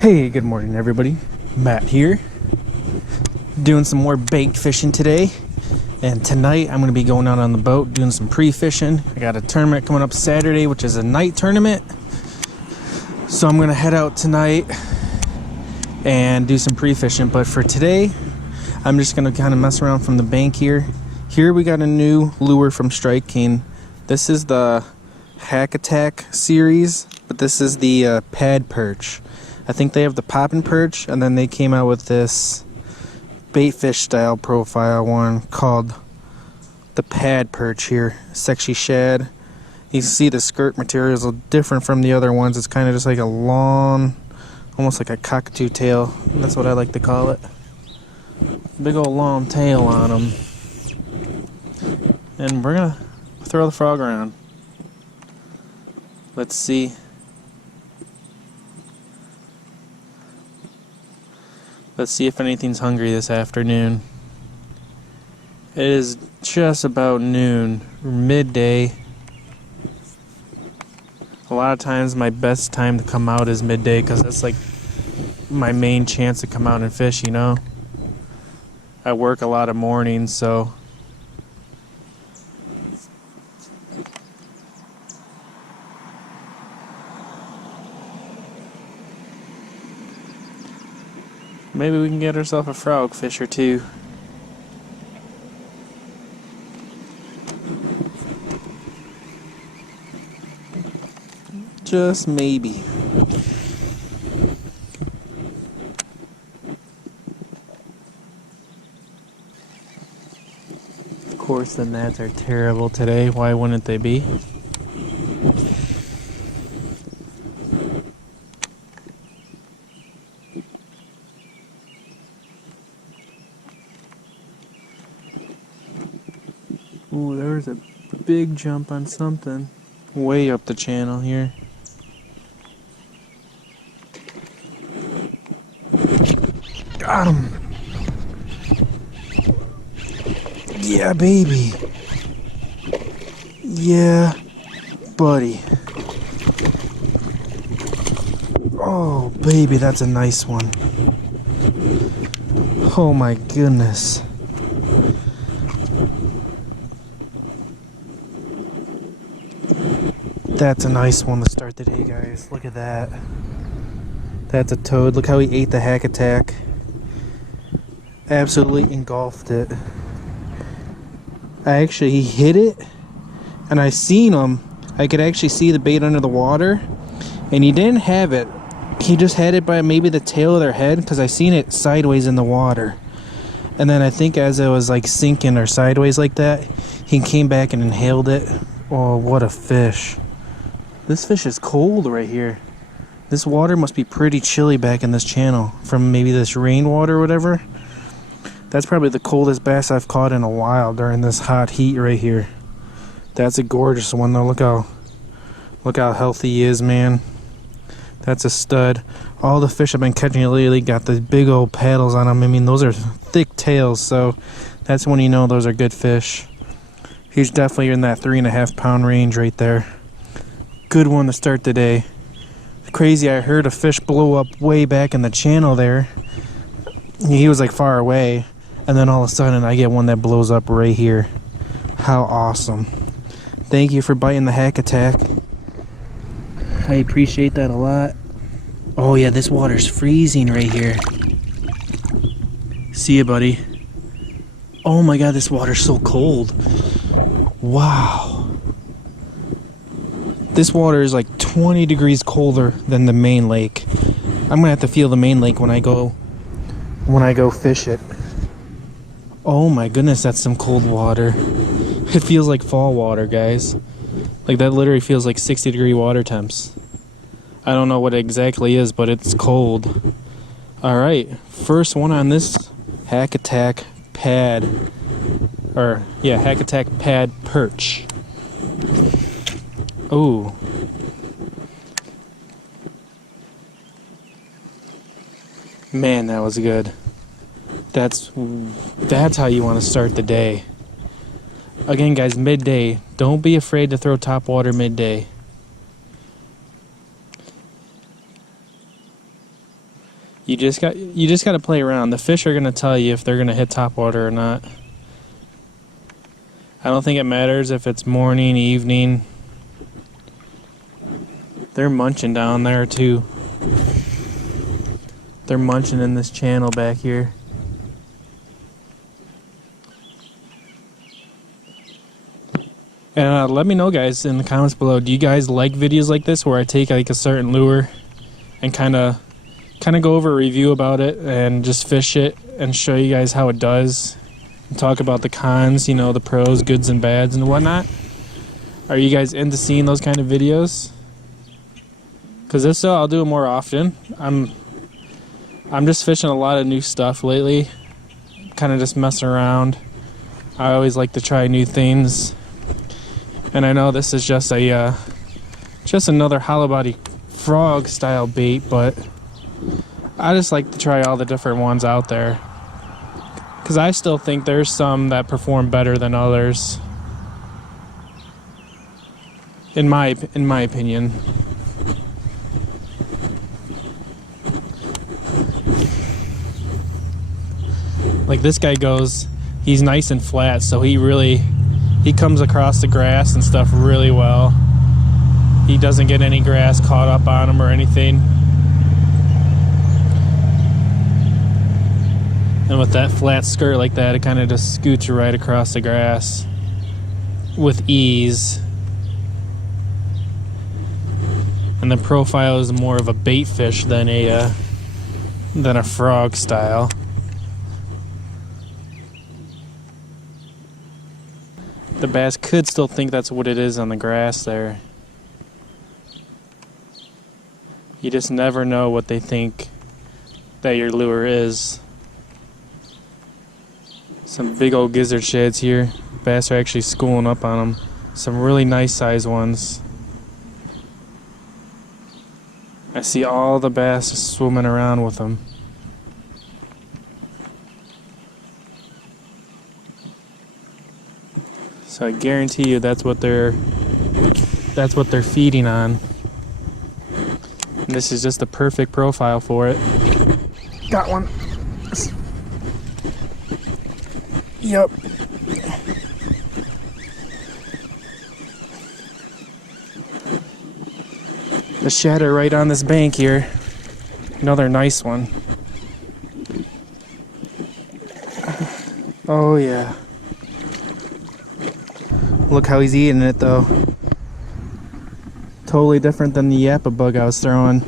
Hey, good morning everybody. Matt here. Doing some more bait fishing today. And tonight I'm going to be going out on the boat doing some pre-fishing. I got a tournament coming up Saturday, which is a night tournament. So I'm going to head out tonight and do some pre-fishing. But for today, I'm just going to kind of mess around from the bank here. Here we got a new lure from Strike King. This is the Hack Attack series, but this is the pad perch. I think they have the poppin' perch, and then they came out with this bait fish style profile one called the pad perch here. Sexy shad. You can see the skirt material is different from the other ones. It's kind of just like a long, almost like a cockatoo tail. That's what I like to call it. Big old long tail on them. And we're gonna throw the frog around. Let's see. Let's see if anything's hungry this afternoon. It is just about noon, midday. A lot of times my best time to come out is midday because that's like my main chance to come out and fish, you know? I work a lot of mornings, so maybe we can get ourselves a frog fish or two. Just maybe. Of course the gnats are terrible today. Why wouldn't they be? Ooh, there was a big jump on something way up the channel here. Got him. Yeah, baby. Yeah, buddy. Oh, baby, that's a nice one. Oh my goodness. That's a nice one to start the day, guys. Look at that. That's a toad. Look how he ate the Hack Attack. Absolutely engulfed it. He hit it, and I seen him. I could actually see the bait under the water, and he didn't have it. He just had it by maybe the tail of their head, because I seen it sideways in the water. And then I think as it was like sinking or sideways like that, he came back and inhaled it. Oh, what a fish. This fish is cold right here. This water must be pretty chilly back in this channel from maybe this rainwater or whatever. That's probably the coldest bass I've caught in a while during this hot heat right here. That's a gorgeous one though. Look how healthy he is, man. That's a stud. All the fish I've been catching lately got the big old paddles on them. I mean, those are thick tails, so that's when you know those are good fish. He's definitely in that 3.5 pound range right there. Good one to start the day. Crazy, I heard a fish blow up way back in the channel there. He was like far away, and then all of a sudden I get one that blows up right here. How awesome. Thank you for biting the Hack Attack. I appreciate that a lot. Oh yeah, this water's freezing right here. See ya, buddy. Oh my god, this water's so cold. Wow. This water is like 20 degrees colder than the main lake. I'm gonna have to feel the main lake when I go fish it. Oh my goodness, that's some cold water. It feels like fall water, guys. Like that literally feels like 60-degree water temps. I don't know what it exactly is, but it's cold. Alright, first one on this Hack Attack pad. Hack Attack pad perch. Oh. Man, that was good. That's how you want to start the day. Again, guys, midday. Don't be afraid to throw top water midday. You just got to play around. The fish are gonna tell you if they're gonna hit top water or not. I don't think it matters if it's morning, evening. They're munching down there too. They're munching in this channel back here. And let me know, guys, in the comments below. Do you guys like videos like this where I take like a certain lure and kind of go over a review about it and just fish it and show you guys how it does and talk about the cons, you know, the pros, goods and bads and whatnot? Are you guys into seeing those kind of videos? Because if so, I'll do it more often. I'm just fishing a lot of new stuff lately, kind of just messing around. I always like to try new things. And I know this is just a just another hollow body frog style bait, but I just like to try all the different ones out there, because I still think there's some that perform better than others, in my opinion. Like this guy goes, he's nice and flat, so he comes across the grass and stuff really well. He doesn't get any grass caught up on him or anything. And with that flat skirt like that, it kind of just scoots you right across the grass with ease. And the profile is more of a bait fish than a frog style. The bass could still think that's what it is on the grass there. You just never know what they think that your lure is. Some big old gizzard sheds here. Bass are actually schooling up on them. Some really nice size ones. I see all the bass swimming around with them. So I guarantee you that's what they're feeding on. And this is just the perfect profile for it. Got one. Yep. The shatter right on this bank here. Another nice one. Oh yeah. Look how he's eating it though. Totally different than the yappa bug I was throwing.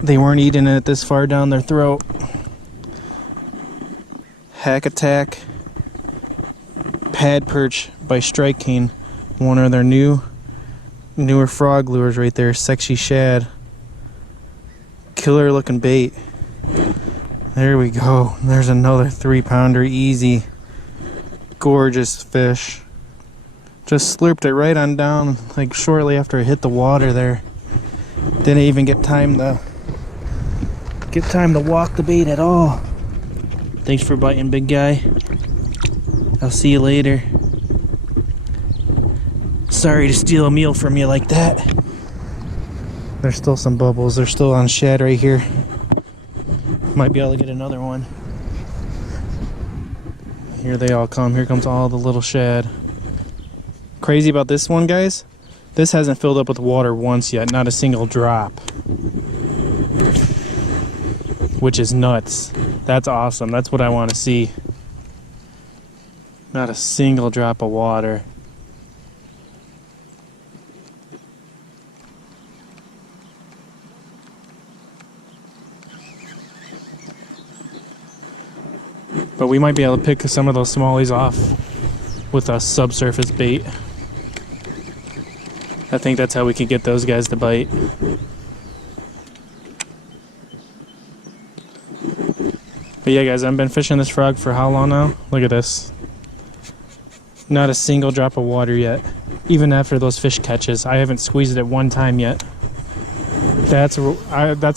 They weren't eating it this far down their throat. Hack Attack Pad Perch by Strike King. One of their newer frog lures right there. Sexy shad. Killer looking bait. There we go. There's another 3-pounder easy. Gorgeous fish. Just slurped it right on down, like shortly after it hit the water there. Didn't even get time to walk the bait at all. Thanks for biting, big guy. I'll see you later. Sorry to steal a meal from you like that. There's still some bubbles. They're still on shad right here. Might be able to get another one. Here they all come. Here comes all the little shad. Crazy about this one, guys, this hasn't filled up with water once yet, not a single drop, which is nuts. That's awesome. That's what I want to see. Not a single drop of water. But we might be able to pick some of those smallies off with a subsurface bait. I think that's how we can get those guys to bite. But yeah, guys, I've been fishing this frog for how long now? Look at this. Not a single drop of water yet. Even after those fish catches, I haven't squeezed it one time yet. That's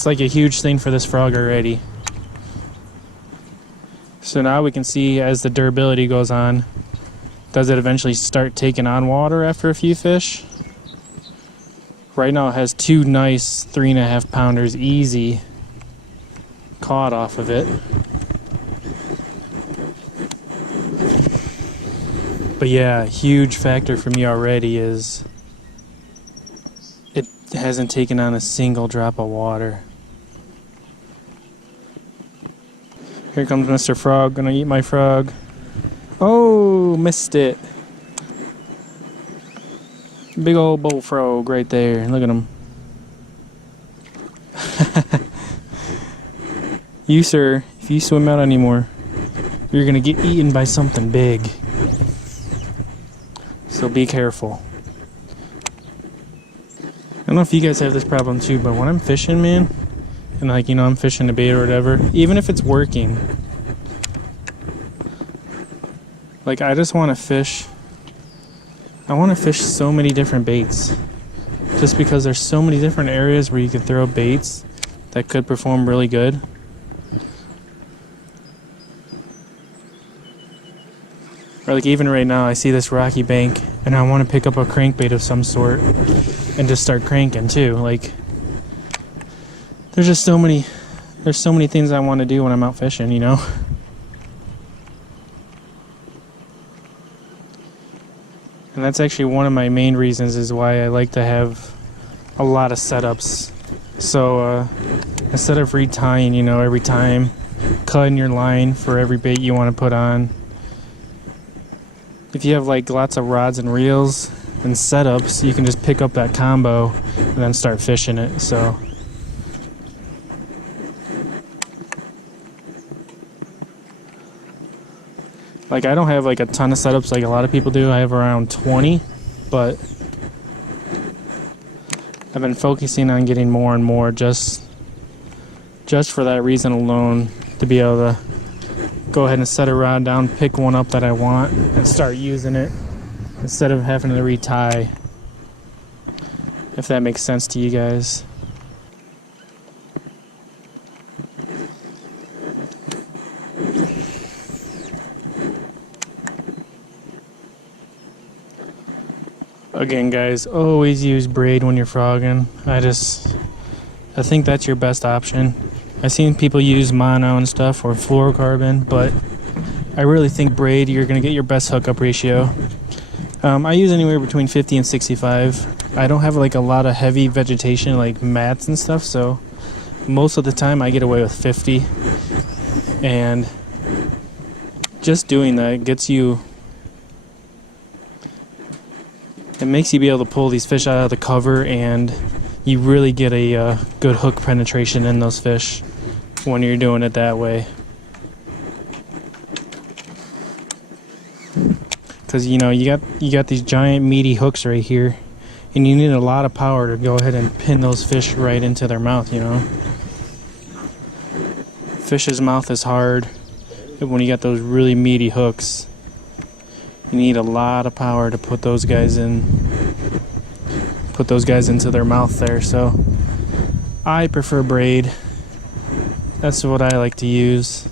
like a huge thing for this frog already. So now we can see as the durability goes on, does it eventually start taking on water after a few fish? Right now it has 2 nice 3.5 pounders easy. caught off of it. But yeah, huge factor for me already is it hasn't taken on a single drop of water. Here comes Mr. Frog, gonna eat my frog. Oh, missed it. Big old bullfrog right there. Look at him. You, sir, if you swim out anymore, you're gonna get eaten by something big. So be careful. I don't know if you guys have this problem too, but when I'm fishing, man, and like, you know, I'm fishing a bait or whatever, even if it's working, like I just want to fish. I want to fish so many different baits, just because there's so many different areas where you can throw baits that could perform really good. Or like even right now, I see this rocky bank and I want to pick up a crankbait of some sort and just start cranking too. Like there's just so many things I want to do when I'm out fishing, you know? And that's actually one of my main reasons is why I like to have a lot of setups. So instead of retying, you know, every time, cutting your line for every bait you want to put on, if you have like lots of rods and reels and setups, you can just pick up that combo and then start fishing it. So like I don't have like a ton of setups like a lot of people do. I have around 20, but I've been focusing on getting more and more just for that reason alone, to be able to go ahead and set a rod down, pick one up that I want, and start using it instead of having to retie, if that makes sense to you guys. Again, guys, always use braid when you're frogging. I think that's your best option. I've seen people use mono and stuff or fluorocarbon, but I really think braid, you're going to get your best hookup ratio. I use anywhere between 50 and 65. I don't have like a lot of heavy vegetation like mats and stuff, so most of the time I get away with 50. And just doing that gets you, it makes you be able to pull these fish out of the cover, and you really get a good hook penetration in those fish when you're doing it that way. Because you know, you got these giant meaty hooks right here, and you need a lot of power to go ahead and pin those fish right into their mouth, you know. Fish's mouth is hard when you got those really meaty hooks. You need a lot of power to put those guys into their mouth there. So I prefer braid. That's what I like to use.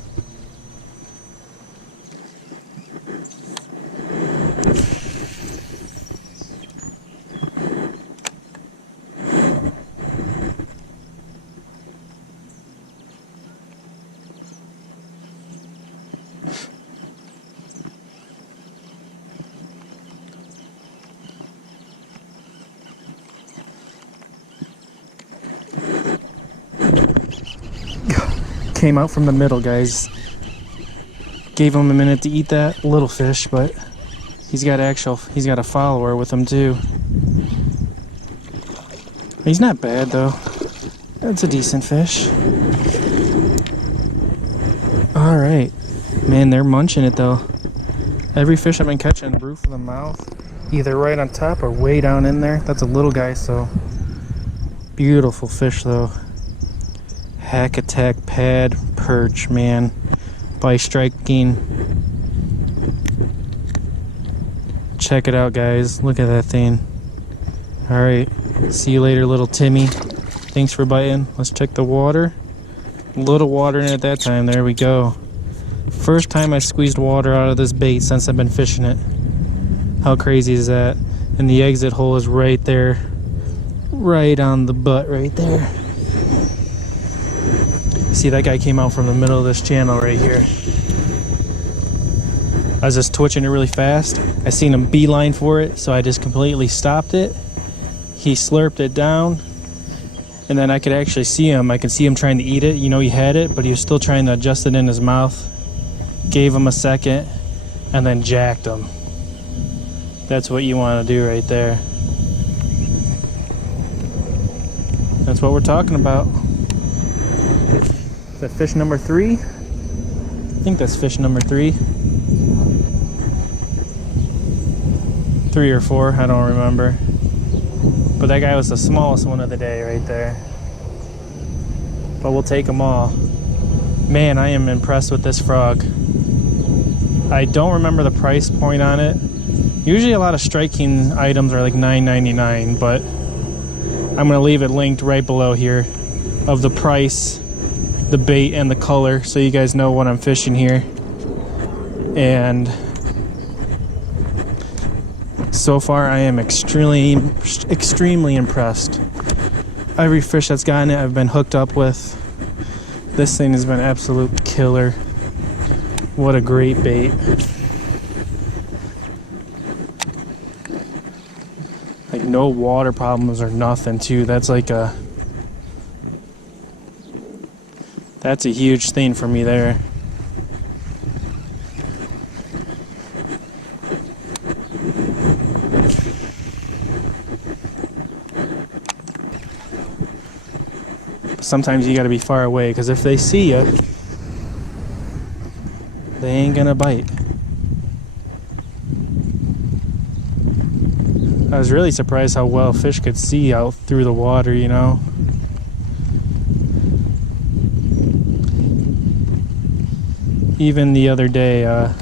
Came out from the middle, guys. Gave him a minute to eat that little fish, but he's got a follower with him too. He's not bad though. That's a decent fish. All right, man, they're munching it though. Every fish I've been catching, the roof of the mouth, either right on top or way down in there. That's a little guy, so beautiful fish though. Hack attack pad perch, man, by striking. Check it out, guys. Look at that thing. All right, see you later, little Timmy. Thanks for biting. Let's check the water. A little water in it that time. There we go. First time I squeezed water out of this bait since I've been fishing it. How crazy is that? And the exit hole is right there, right on the butt right there. See, that guy came out from the middle of this channel right here. I was just twitching it really fast. I seen him beeline for it, so I just completely stopped it. He slurped it down, and then I could actually see him. I could see him trying to eat it. You know, he had it, but he was still trying to adjust it in his mouth. Gave him a second, and then jacked him. That's what you want to do right there. That's what we're talking about. Is that fish number 3? I think that's fish number 3. 3 or 4, I don't remember. But that guy was the smallest one of the day right there. But we'll take them all. Man, I am impressed with this frog. I don't remember the price point on it. Usually a lot of striking items are like $9.99, but I'm gonna leave it linked right below here of the price, the bait, and the color, so you guys know what I'm fishing here. And so far I am extremely impressed. Every fish that's gotten it I've been hooked up with. This thing has been absolute killer. What a great bait. Like no water problems or nothing too. That's a huge thing for me there. Sometimes you gotta be far away, because if they see you, they ain't gonna bite. I was really surprised how well fish could see out through the water, you know. Even the other day, I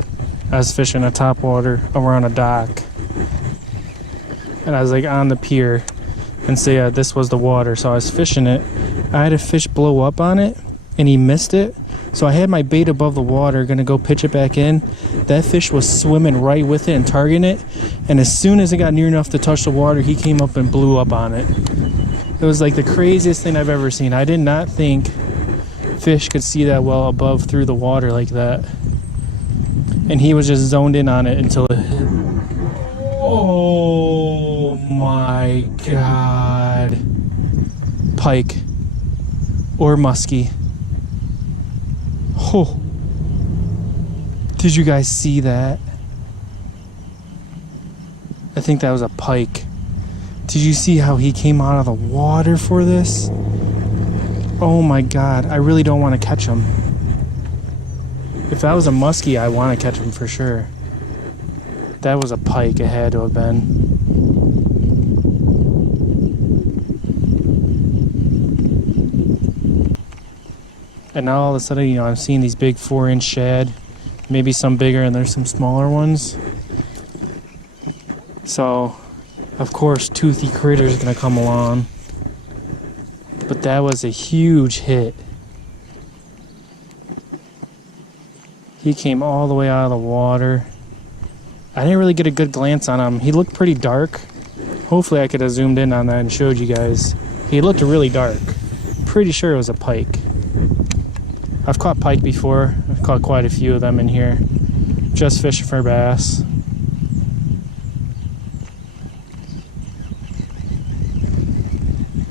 was fishing a topwater around a dock, and I was like on the pier, and say this was the water, so I was fishing it. I had a fish blow up on it, and he missed it. So I had my bait above the water, gonna go pitch it back in. That fish was swimming right with it and targeting it. And as soon as it got near enough to touch the water, he came up and blew up on it. It was like the craziest thing I've ever seen. I did not think fish could see that well above through the water like that. And he was just zoned in on it until it hit. Oh my God. Pike or muskie. Oh, did you guys see that? I think that was a pike. Did you see how he came out of the water for this? Oh my God, I really don't want to catch him. If that was a muskie, I want to catch him for sure. That was a pike, it had to have been. And now all of a sudden, you know, I'm seeing these big 4-inch shad, maybe some bigger, and there's some smaller ones. So, of course, toothy critter's gonna come along. But that was a huge hit. He came all the way out of the water. I didn't really get a good glance on him. He looked pretty dark. Hopefully I could have zoomed in on that and showed you guys. He looked really dark. Pretty sure it was a pike. I've caught pike before. I've caught quite a few of them in here. Just fishing for bass.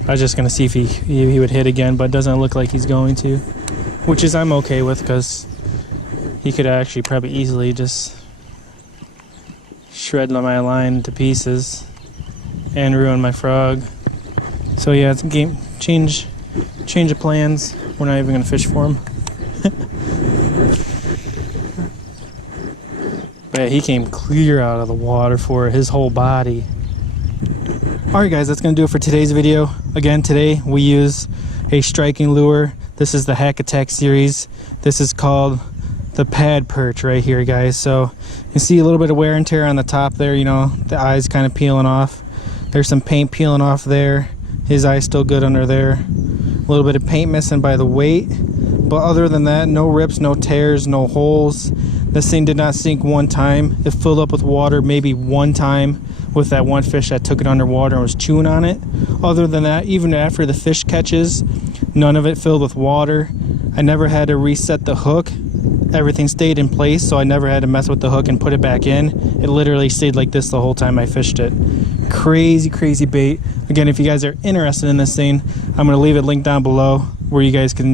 I was just gonna see if he would hit again, but it doesn't look like he's going to. Which is I'm okay with, because he could actually probably easily just shred my line to pieces and ruin my frog. So yeah, it's a game change of plans. We're not even gonna fish for him. But yeah, he came clear out of the water for his whole body. Alright guys, that's going to do it for today's video. Again, today we use a striking lure. This is the Hack Attack series. This is called the Pad Perch right here, guys. So you see a little bit of wear and tear on the top there, you know, the eye's kind of peeling off. There's some paint peeling off there. His eye's still good under there. A little bit of paint missing by the weight. But other than that, no rips, no tears, no holes. This thing did not sink one time. It filled up with water maybe one time with that one fish that took it underwater and was chewing on it. Other than that, even after the fish catches, none of it filled with water. I never had to reset the hook. Everything stayed in place, so I never had to mess with the hook and put it back in. It literally stayed like this the whole time I fished it. Crazy, crazy bait. Again, if you guys are interested in this thing, I'm going to leave it linked down below where you guys can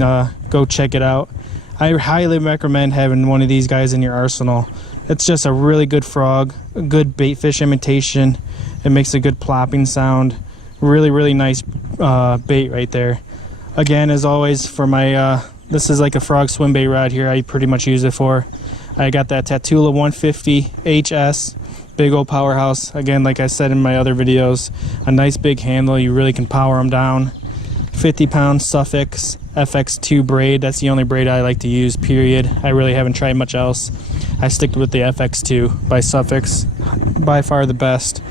go check it out. I highly recommend having one of these guys in your arsenal. It's just a really good frog, a good bait fish imitation. It makes a good plopping sound. Really, really nice bait right there. Again, as always, for my this is like a frog swim bait rod here. I pretty much use it for. I got that Tatula 150 HS, big old powerhouse. Again, like I said in my other videos, a nice big handle. You really can power them down. 50-pound Suffix FX2 braid. That's the only braid I like to use, period. I really haven't tried much else. I stick with the FX2 by Suffix. By far the best.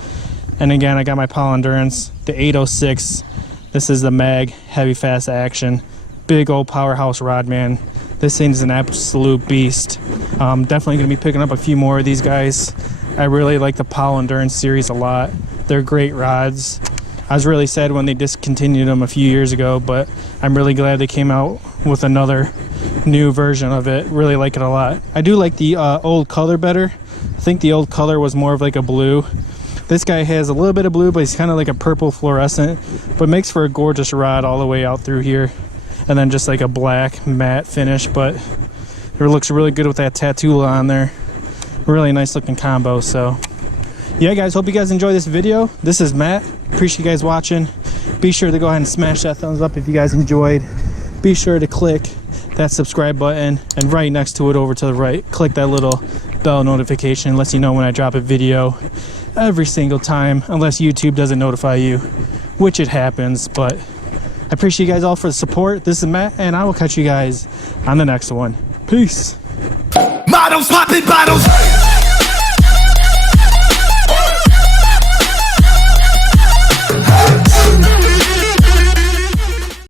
And again, I got my Pal Endurance, the 806. This is the mag, heavy fast action. Big old powerhouse rod, man. This thing is an absolute beast. Definitely going to be picking up a few more of these guys. I really like the Pal Endurance series a lot. They're great rods. I was really sad when they discontinued them a few years ago, but I'm really glad they came out with another new version of it. Really like it a lot. I do like the old color better. I think the old color was more of like a blue. This guy has a little bit of blue, but he's kind of like a purple fluorescent, but makes for a gorgeous rod all the way out through here. And then just like a black matte finish, but it looks really good with that Tatula on there. Really nice looking combo. So yeah, guys, hope you guys enjoy this video. This is Matt. Appreciate you guys watching. Be sure to go ahead and smash that thumbs up if you guys enjoyed. Be sure to click that subscribe button, and right next to it over to the right, click that little bell notification. Lets you know when I drop a video every single time, unless YouTube doesn't notify you, which it happens. But I appreciate you guys all for the support. This is Matt, and I will catch you guys on the next one. Peace. Models popping bottles.